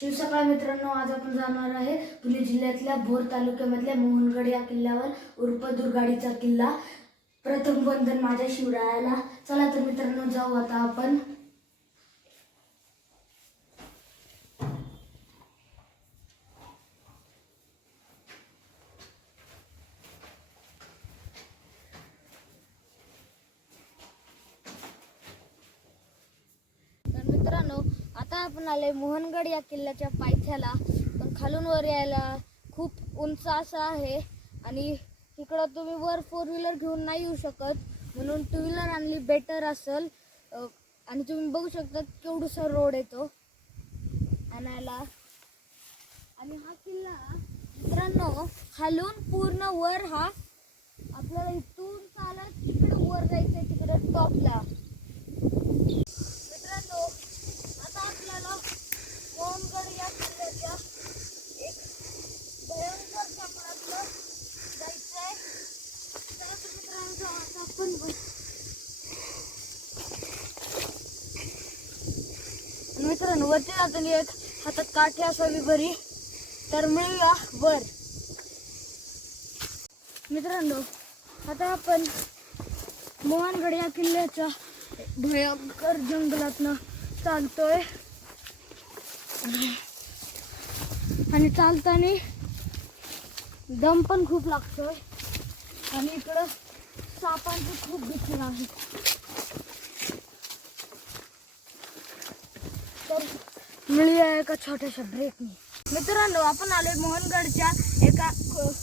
शिवसकाळ मित्रांनो आज आपण जाणार आहे पुणे जिल्ह्यातल्या भोर तालुक्यामधल्या मोहनगड या किल्ल्यावर उर्फ दुर्गाडीचा किल्ला. प्रथम वंदन माझ्या शिवरायाला. चला तर मित्रांनो जाऊ आता आपण तर मित्रांनो आता आपण आले मोहनगड या किल्ल्याच्या पायथ्याला. पण खालून वर यायला खूप उंच असं आहे. आणि इकडं तुम्ही वर फोर व्हीलर घेऊन नाही येऊ शकत. म्हणून टू व्हीलर आणली बेटर असेल. आणि तुम्ही बघू शकता केवढूसा रोड येतो आणायला. आणि हा किल्ला मित्रांनो खालून पूर्ण वर हा आपल्याला इथून चालत तिकडे वर जायचं तिकडे टॉपला मित्रांनो आता आपल्याला मोहनगड या किल्ल्याच्या एक भयंकर चला तर मित्रांनो जाऊ आता आपण मित्रांनो वरती जाताना एक हातात काठी असावी बरी. तर मिळूया वर. मित्रांनो आता आपण मोहनगड या किल्ल्याच्या भयंकर जंगलातनं चालतोय. आणि चालताना दम पण खूप लागतोय. आणि इकडं सापांची खूप भीती आहे. तर मिळूया एका छोट्याशा ब्रेकने मित्रांनो आपण आलोय मोहनगडच्या एका ख-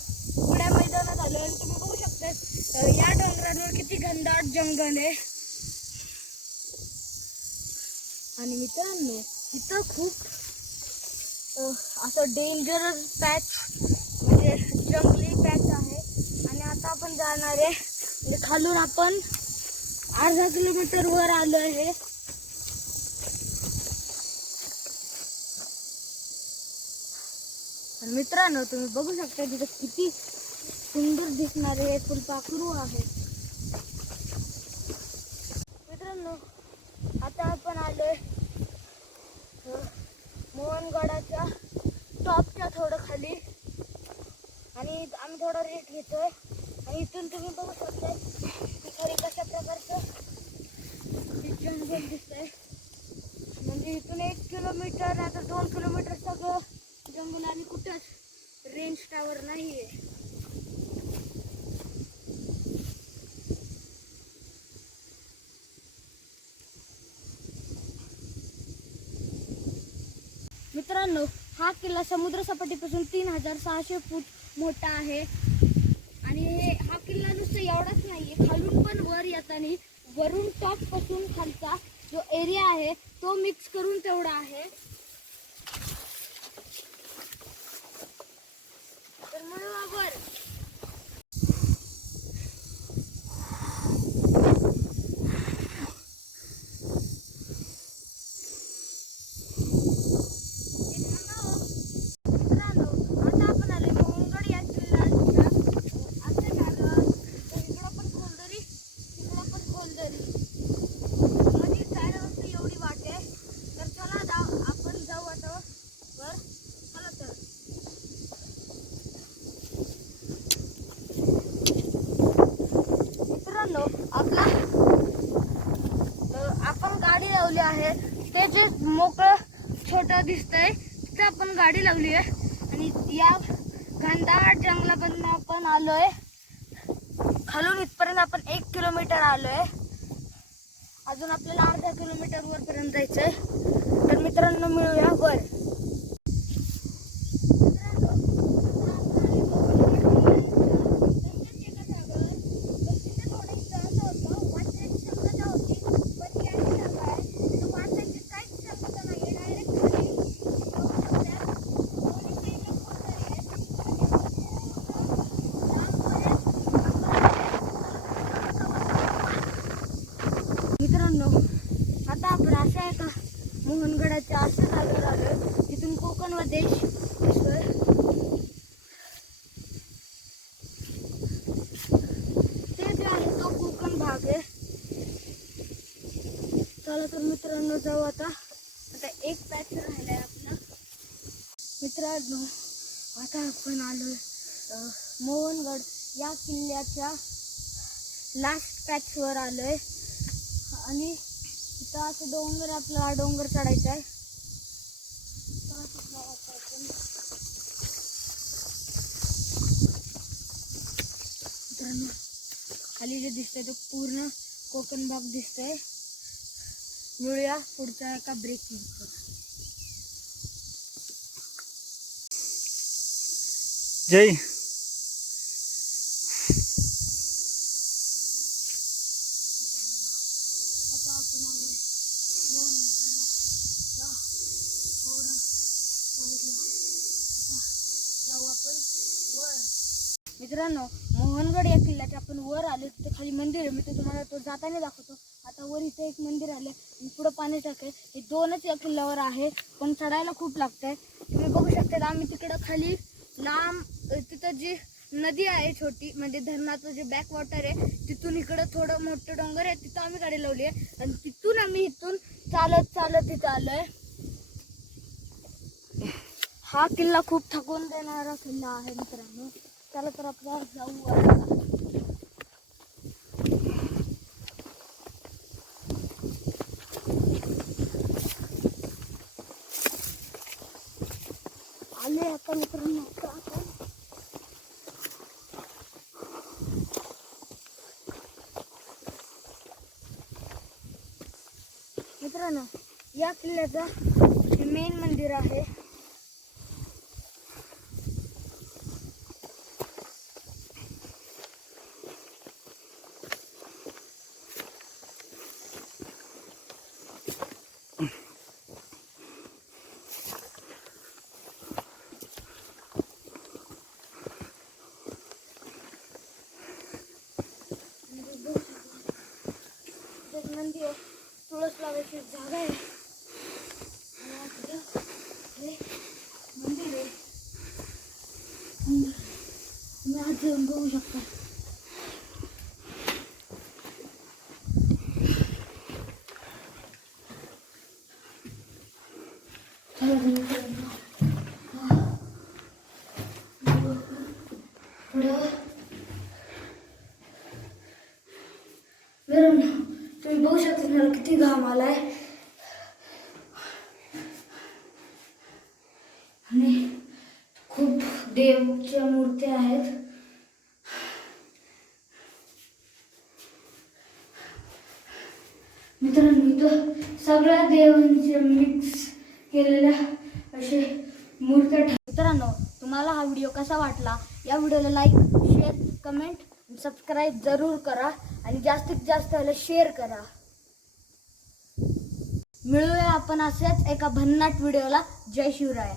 मैदानात आलोय. आणि तुम्ही बघू शकता या डोंगरावर किती घनदाट जंगल आहे. आणि मित्रांनो इथं खूप असं डेंजरस पॅच म्हणजे जंगली पॅच आहे. आणि आता आपण जाणार आहे. म्हणजे खालून आपण अर्धा किलोमीटर वर आलो आहे. मित्रांनो तुम्ही बघू शकता तिथं किती सुंदर दिसणारे हे फुलपाखरू आहे मित्रांनो आता आपण आलोय. मोहनगडाच्या टॉपच्या थोडं खाली. आणि आम्ही थोडा रेट घेतोय. आणि इथून तुम्ही बघू शकता की खरी कशा प्रकारचं जंगल दिसतंय. म्हणजे इथून एक किलोमीटर आता दोन किलोमीटर सगळं जंगल आणि कुठंच रेंज टावर नाही आहे मित्रांनो हा किल्ला समुद्र सपाटीपासून तीन हजार सहाशे फूट मोठा आहे. आणि हे हा किल्ला नुसतं एवढाच नाहीये खालून पण वर येताना वरून टॉपपासून खालचा जो एरिया आहे तो मिक्स करून तेवढा आहे. तर म्हणून वर मित्रांनो आता आपण आलोय मोहनगड या किल्ल्याच्या अ, असं झालं तर इकडं पण खोलदरी तिकडं पण खोलदरी मध्ये जायला नुसतं एवढी वाट आहे तर चला जाऊ आपण जाऊ आता वर चला तर मित्रांनो आपला. आपण गाडी लावली आहे. ते जे मोकळं छोटं दिसतंय तिथे आपण गाडी लावली आहे. आणि या घनदाट जंगलामधून आपण आलोय. खालून इथपर्यंत आपण एक किलोमीटर आलोय. अजून आपल्याला अर्धा किलोमीटर वरपर्यंत जायचंय. तर मित्रांनो मिळूया वर मित्रांनो आता आपण अशा एका मनगडाच्या असं चालू झालं तिथून कोकण व देश ते जे आहे तो कोकण भाग आहे. चला तर मित्रांनो जाऊ आता. आता एक पॅच राहिलाय आपला. मित्रांनो आता आपण आलो मोहनगड या किल्ल्याच्या लास्ट पॅचवर आलोय. आणि तर असं डोंगर आपल्याला डोंगर चढायचा आहे. खाली जे दिसतंय ते पूर्ण कोकण भाग दिसतंय. मिळूया पुढच्या एका ब्रेकिंग जय आता आपण आलो मोहनगडा थोडं साईडला आता जाऊ आपण वर मित्रांनो मोहनगड या किल्ल्याच्या आपण वर आलो तिथे खाली मंदिर आहे. मी ते तुम्हाला तो जाताना दाखवतो. आता वर इथे एक मंदिर आले आणि पुढं पाणी टाके हे दोनच या किल्ल्यावर आहे. पण चढायला खूप लागतंय. तुम्ही बघू शकता आम्ही तिकडं खाली लांब तिथं जी नदी आहे छोटी म्हणजे धरणाचं जे बॅक वॉटर आहे तिथून इकडं थोडं मोठं डोंगर आहे. तिथं आम्ही गाडी लावली आहे. आणि तिथून आम्ही इथून चालत चालत इथं आलोय. हा खूप थकवून देणारा किल्ला आहे मित्रांनो चला तर जाऊ. आले आता मेन मंदिर आहे एक मंदिर आहे तुळस लावायची जागा आहे आणि आपलं हे मंदिर आहे आणि तुम्ही आज येऊन बघू शकता चला तुम्ही पुढे जा. पुढे मित्रांनो तुम्ही बघू शकता मला किती घाम आलाय आणि खूप देवच्या मूर्त्या आहेत. मित्रांनो इथं सगळ्या देवांचे मिक्स केलेल्या असे मूर्त्या मित्रांनो तुम्हाला हा व्हिडिओ कसा वाटला? या व्हिडिओला लाईक शेअर कमेंट सबस्क्राईब जरूर करा आणि जास्तीत जास्त याला शेअर करा. मिळूया आपण असेच एका भन्नाट व्हिडिओला जय शिवराय.